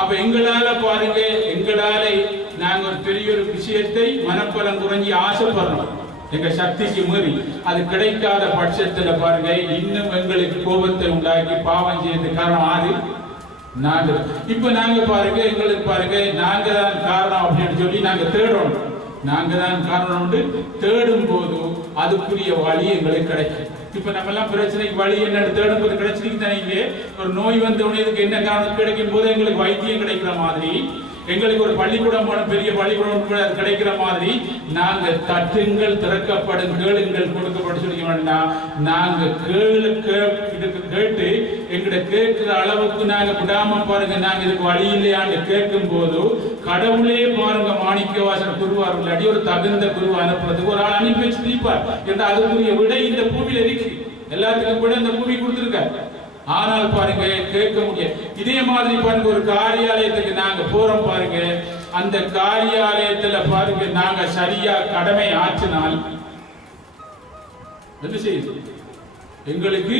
அப்ப எங்களால பாருங்க, எங்களால நாங்க ஒரு பெரிய ஒரு விஷயத்தை மனப்பலம் குறைஞ்சி ஆசைப்படுறோம், எங்க சக்திக்கு மீறி அது கிடைக்காத பட்சத்துல பாருங்க இன்னும் எங்களுக்கு கோபத்தை உண்டாக்கி பாவம் செய்யறதுக்கு காரணம் ஆறு நாங்க. இப்ப நாங்க பாருங்க, எங்களுக்கு பாருங்க நாங்க தான் காரணம் அப்படின்னு சொல்லி நாங்க தேடணும். நாங்க தான் காரணம் தேடும் போது அதுக்குரிய வழி எங்களுக்கு கிடைக்கும். இப்ப நம்ம எல்லாம் பிரச்சனைக்கு வழி என்ன தேடும் போது கிடைச்சிருக்கு தானே. ஒரு நோய் வந்த உடனே இதுக்கு என்ன காரணம் கிடைக்கும் போது எங்களுக்கு வைத்தியம் கிடைக்கிற மாதிரி, எங்களுக்கு ஒரு பள்ளிக்கூடம் பெரிய பள்ளிக்கூடம் கிடைக்கிற மாதிரி நாங்க தட்டுங்கள் திறக்கப்படும், கேளுங்கள் கொடுக்கப்படும் சொல்லி வேண்டாம். நாங்க கேட்டு எங்களை கேட்கிற அளவுக்கு நாங்க விடாம பாருங்க, நாங்க இதுக்கு வழி இல்லையான்னு கேட்கும் போது கடவுளே பாருங்க மாணிக்க வாசன் குருவார் இல்லாட்டி ஒரு தகுந்த குரு அனுப்புறதுக்கு ஒரு ஆள் அனுப்பி வச்சு தீப்பார் என்ற அதுக்குரிய விடை இந்த பூமியில இருக்கு. எல்லாத்துக்கும் கூட இந்த பூமி கொடுத்துருக்காரு. ஆனால் பாருங்க கேட்க முடியாது. இதே மாதிரி பாருங்க ஒரு காரியாலயத்துக்கு நாங்க போறோம் பாருங்க, அந்த காரியாலயத்துல பாருங்க நாங்க சரியா கடமை ஆற்றினால் என்ன செய்யுது, எங்களுக்கு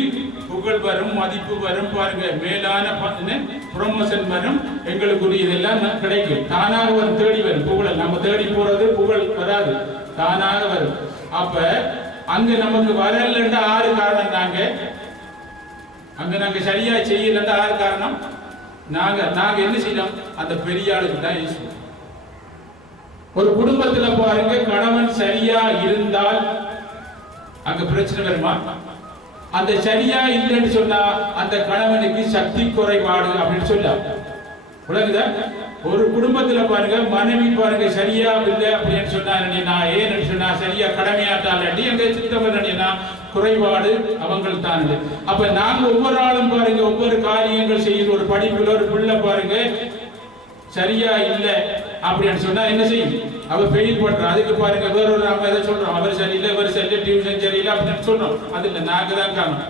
புகழ் வரும், மதிப்பு வரும், பாருங்க மேலான ப்ரொமோஷன் வரும், எங்களுக்கு இதெல்லாம் கிடைக்கும். தானாக வரும், தேடி வரும் புகழ். நம்ம தேடி போறது புகழ் வராது, தானாக வரும். அப்ப அங்க நமக்கு வரலன்ற ஆறு காரணம் தாங்க. அங்க நாங்க சரியா செய்யல ஆறு காரணம். நாங்க என்ன செய்யலாம், அந்த பெரிய ஆளுக்கு தான் யூஸ். ஒரு குடும்பத்துல பாருங்க கணவன் சரியா இருந்தால் அங்க பிரச்சனை வருமா? அந்த சரியா இல்லைன்னு சொன்னா அந்த கணவனுக்கு சக்தி குறைபாடு அப்படின்னு சொல்ல உலகுதா. ஒரு குடும்பத்துல பாருங்க மனைவி பாருங்க சரியா இல்லை அப்படின்னு சொன்னா ஏன்னு சொன்னா சரியா கடமையாட்டால் அங்க சித்தவனா குறைபாடு அவங்கள் தான். அப்ப நாங்க ஒவ்வொரு ஆளும் பாருங்க ஒவ்வொரு காரியங்கள் செய்யுது. ஒரு படிப்புல ஒரு பிள்ளை பாருங்க சரியா இல்லை அப்படின்னு சொன்னா என்ன செய்யும், அவர் ஃபெயில் பண்றோம். அதுக்கு பாருங்க வேற ஒரு நாம எதை சொல்றோம், அவர் சரியில்லை, இவர் சரியில்லை, டியூஷன் சரியில்லை அப்படின்னு சொல்றோம். அது இல்லை, நாங்க தான் காரணம்.